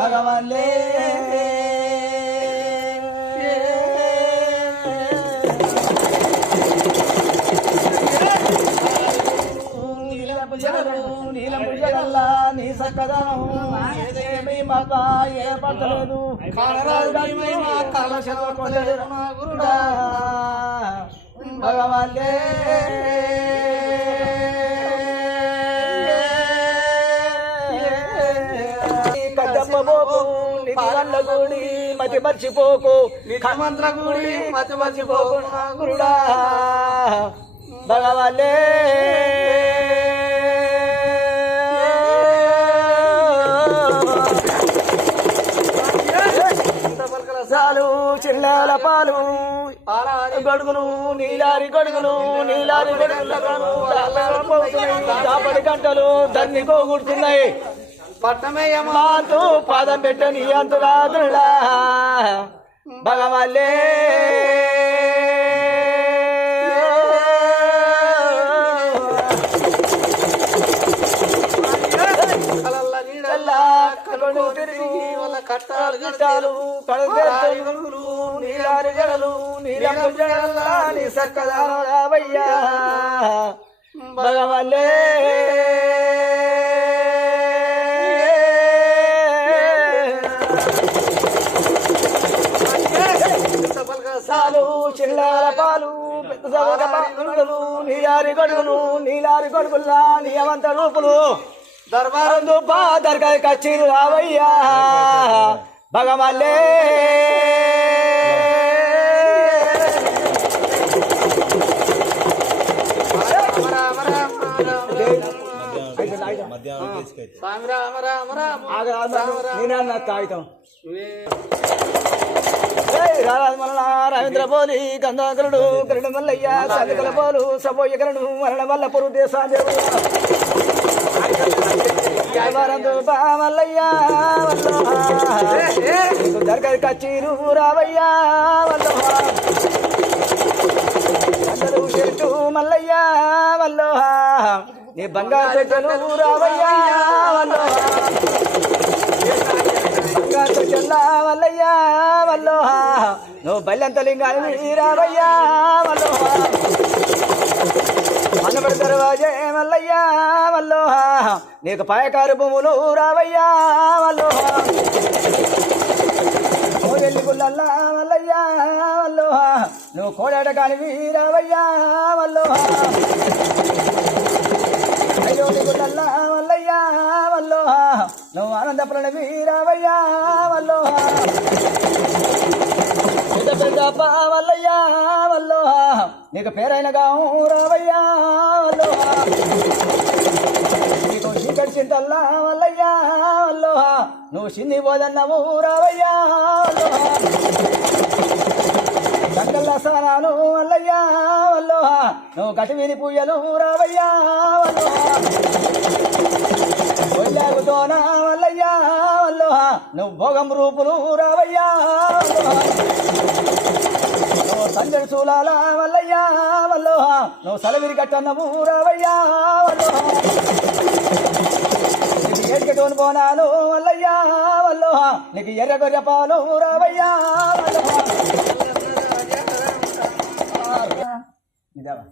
భగవాన్లే. నీ సక్కదనం ఏదేమి మాక ఏర్పడలేదు కలశ గురుడా భగవాన్లే కట్టమ్మబోకు నిధి వల్ల గుడి మతి మర్చిపోకు. మంత్ర గుడి మతి మర్చిపోకు. గురుడా. భగవాన్లే చాలు చిల్లాల పాలు. గడుగులు నీలారి గడుగులు నీలారి గడుగులు దాపడి గంటలు ధన్ని కోగుడుతున్నాయి మాతో పాదం పెట్టని అంతురాదుడా భగవల్లే. కళ్ళు కట్టాలు గిట్టాలు నీలారి జడలు నీలమ్మ జడల్లా నీ సక్కదావయ్యా భగవల్లే. సాలు చిల్లాల పాలు పెద్దలు నీలారి గడుగులు నీలారి గడుగుల్లా నియమంత రూపులు దర్బారం దుబ్బ దర్గా కచ్చిరు రావయ్యా భగవల్లే రామ రామ రామ రవీంద్రపోలి గంధాకరుడు కరుడు మల్లయ్య సంగకల పోలు మరణ వల్ల పొరు దేశాదేవుడు మల్లయ్యా కచ్చిరు రావయ్యా చెట్టు నీ బంగారు రావయ్యా వల్లోహా వల్లయ్యా వల్లోహ. నువ్వు బల్లంత లింగాన్ని రావయ్యా వల్లోహ. మనబడి దర్వాజే మల్లయ్యా వల్లోహ. నీకు పాయకారు భూములు రావయ్యా వల్లోహ. వెళ్ళి గుల్లల్లా వల్లయ్యా వల్లోహ. నువ్వు కోడాట కాని రావయ్యా వల్లోహ. వల్లయ్యా వల్లోహ. నువ్వు ఆనందపురం వీరావయ్యా వల్లోహ. పెద్ద పెద్ద వల్లయ్యా వల్లోహ. నీకు పేరైన గావు రావయ్యా వల్లోహ. నీకు చీకటి చింతల్లా వల్లయ్యా వల్లోహ. నువ్వు చిన్ని పోదన్నవు రావయ్యా వల్లోహ. గంగల్ల స్నానాలు అల్లయ్యా వల్లో నువ్వు గటి విని పూయలు రావయ్యా వల్లోహ వల్లయ్యా వల్లో నువ్వు భోగం రూపులు రావయ్యా వల్లోహ నువ్వు చూలాల వల్లయ్యా వల్లో నువ్వు సలవిరి కట్టన్నవు రావయ్యా వల్లో నీకు పోనాలు వల్లయ్యా వల్లో నీకు ఎర్ర గొర్రె పాలు రావయ్యా వల్లో ఇదావా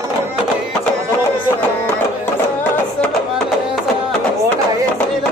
బాలవల్లి సతురుడగ బాలవల్లి సరా బాలపూర్లి సేన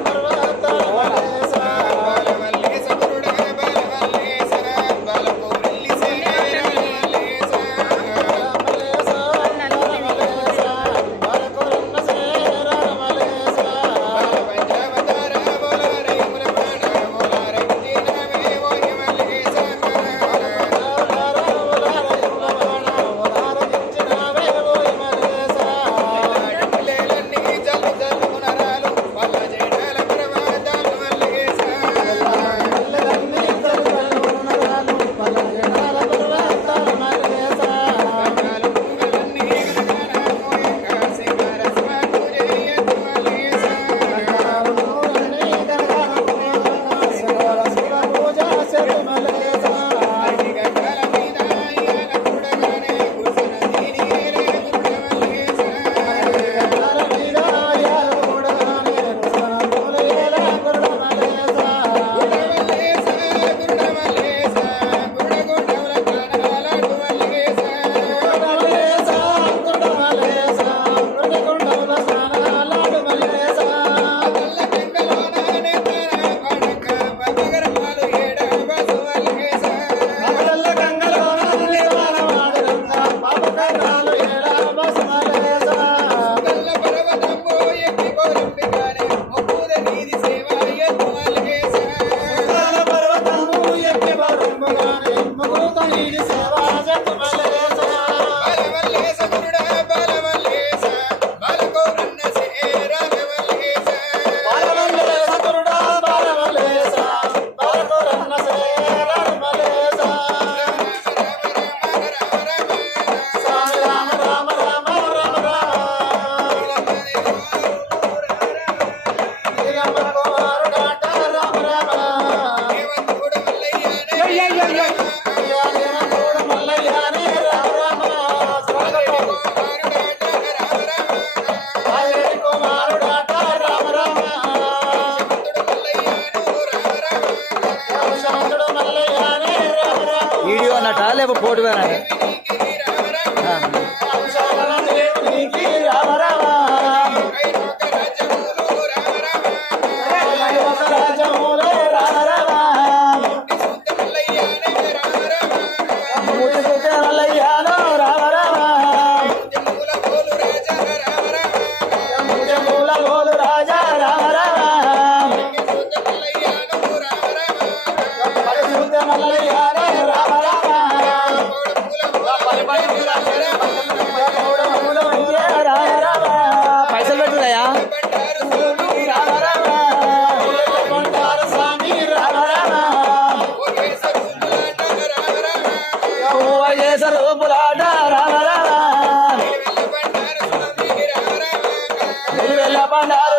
on the other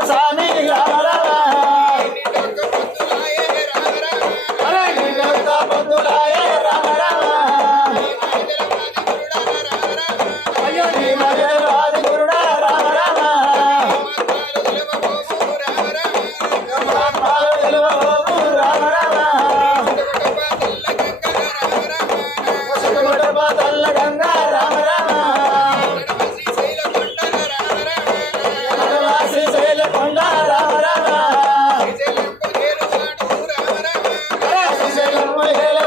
করে খেলে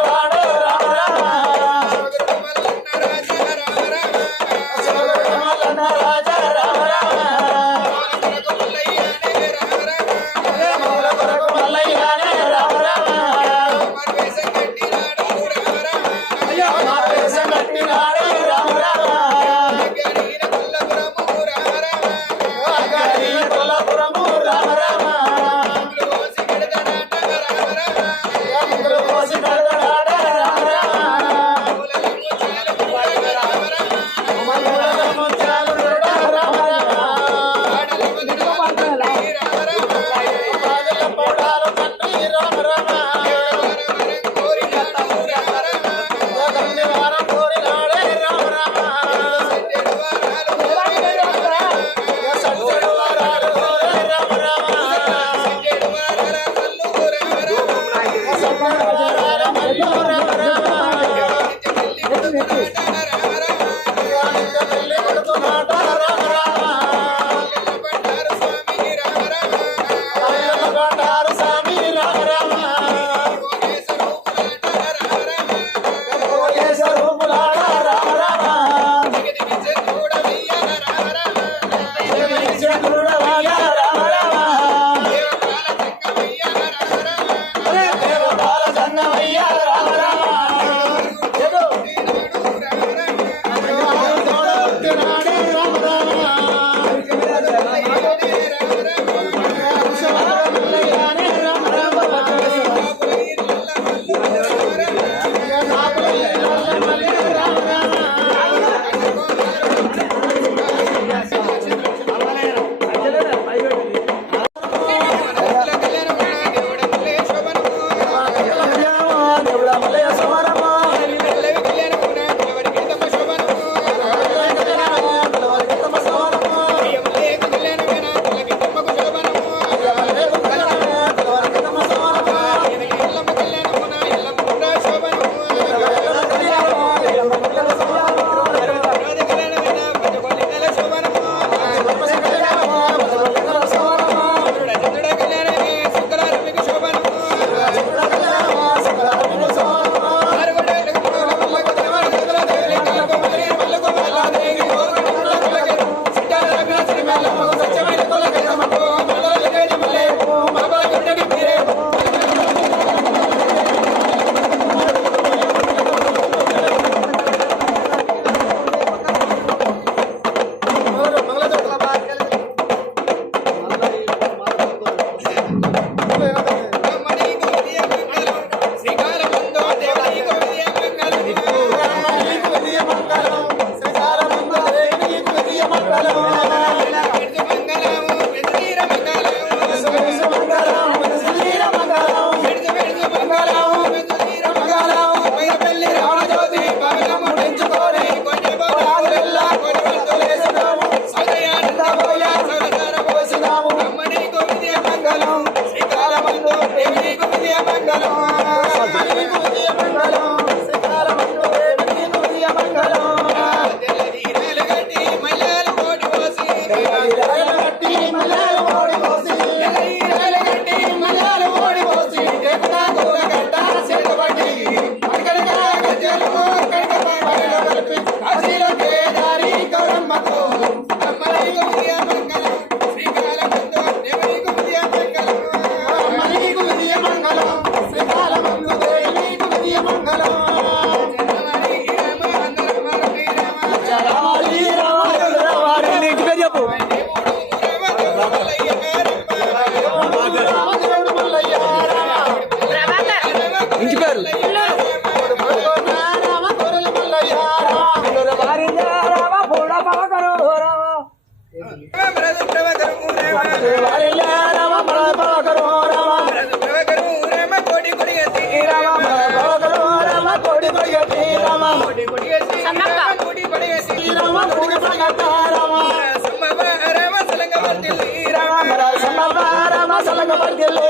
రామ సలంగ వర్దిల్లి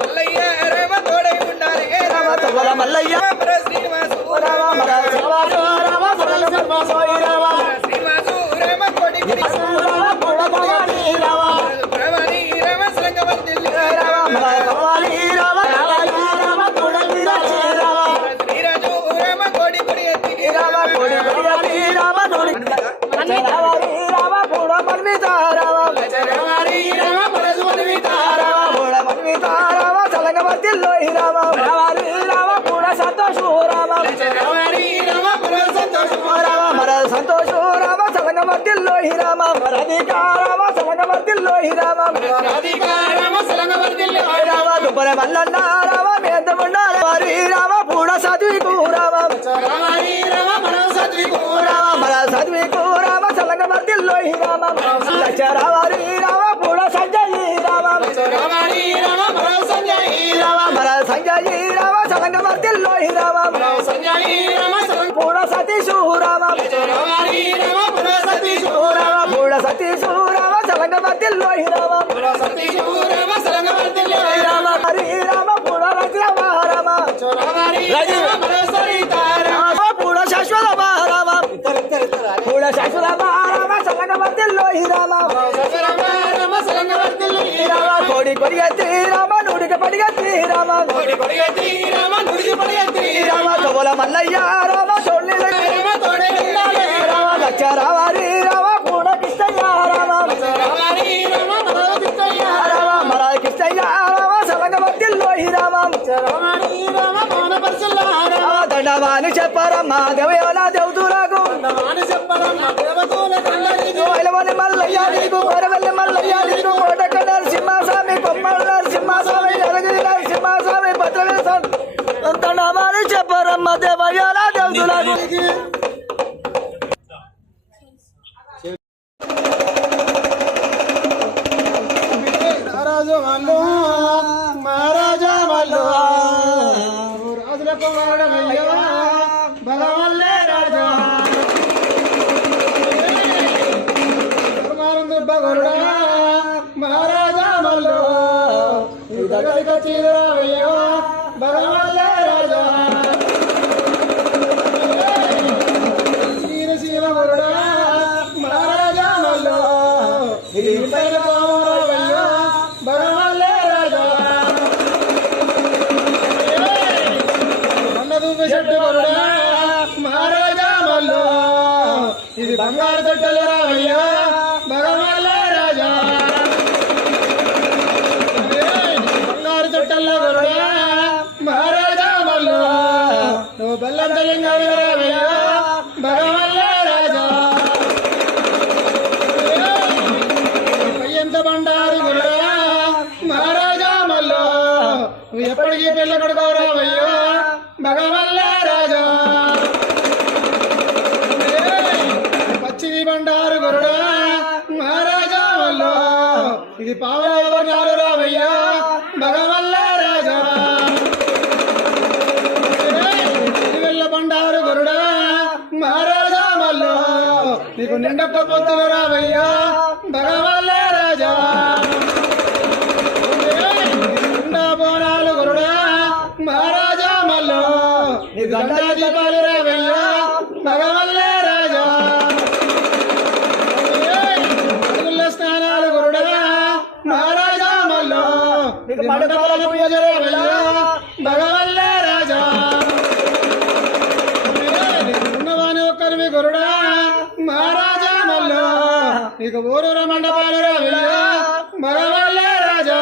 మల్లయ్య రామ తోడై ఉండాలి రామ తవల మల్లయ్య శ్రీనివాసు రామ మన రామ సలంగ సర్వసోయి రామ శ్రీనివాసు రామ కోటి రామ కోడ రామ ప్రవాణి రామ సలంగ రామ మన రామ రామ రామ రామ శ్రీరాజు రామ కోటి కొడి ఎత్తి రామ కోడి కొయ్యటి రామ రామ మరధిక రామ సలంగ వర్దిల్లోయి రామ దుబ్బర మల్లన్న రామ మేందముండ వారి రామ పూడ సద్వికు రామ మన సద్వికు రామ మన రామ లక్ష రావాలి రామ పూడ సంజయి రామ మన రామ రామ పూడ రామ రామ పూడ సతీషు రామ సలంగ వర్దిల్లోయి రామ పూడ సతీషు రామ హరి రామ పూడ రజరమ రామ రామ పూడ శాశ్వత రామ పూడ శాశ్వత రామ సలంగ వర్దిల్లోయి రామ రామ కోడి కొడిగెత్తి రామ నుడికి పడిగెత్తి రామ కోడి కొడిగెత్తి రామ నుడికి పడిగెత్తి రామ తొగల మల్లయ్య రామ తోడి దండవాని చెప్పరమ్మా దేవయోల దేవతులకు దండవాని చెప్పరమ్మా దేవతులకు వైలవని మల్లయ్య నీకు కొరవెల్లి మల్లయ్య నీకు కోటక నరసింహస్వామి కొమ్మల నరసింహస్వామి ఎరగిరి నరసింహస్వామి భద్రవేశం దండవాని చెప్పరమ్మా దేవయోల దేవతులకు మహారాజు మల్లు మహారాజా మల్లు రాజుల కుమారుడమయ్య ఈ దగ్గరికి బలవల్లే రాజా చీర శీల మహారాజా మల్లో ఇది బలవల్లే రాజా చెట్టు మహారాజా ఇది బంగారు చెట్టలు రావయ్యా. నువ్వు నిండప్ప పొత్తులు రావయ్యా. భగవల్లే రాజా. బోనాలు గురుడా మహారాజా మల్లో. నీ గండా దీపాలు రావయ్యా. భగవల్లే రాజా. అడుగుల స్నానాలు గురుడా మహారాజా మల్లో. పూజ రావయ్యా. నీకు ఊరూర మండపాలు రావయ్యా మగవల్లే రాజా.